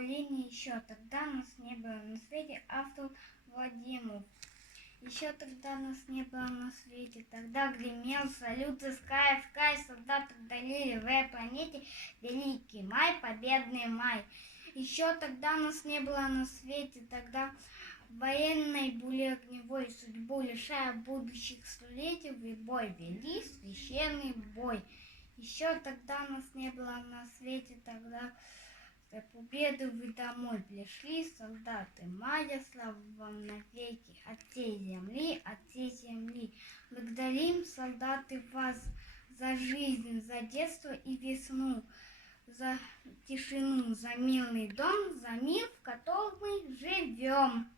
линии еще тогда нас не было на свете. Автор Владимир. Еще тогда нас не было на свете. Тогда гремел салют из края в край. Солдаты дарили в планете великий май, победный май. Еще тогда нас не было на свете. Тогда военной були огневой, судьбу лишая будущих столетий, в бой вели священный бой. Еще тогда нас не было на свете. Тогда до победы вы домой пришли, солдаты мая, слава вам навеки, от всей земли, от всей земли. Благодарим, солдаты, вас за жизнь, за детство и весну, за тишину, за мирный дом, за мир, в котором мы живем.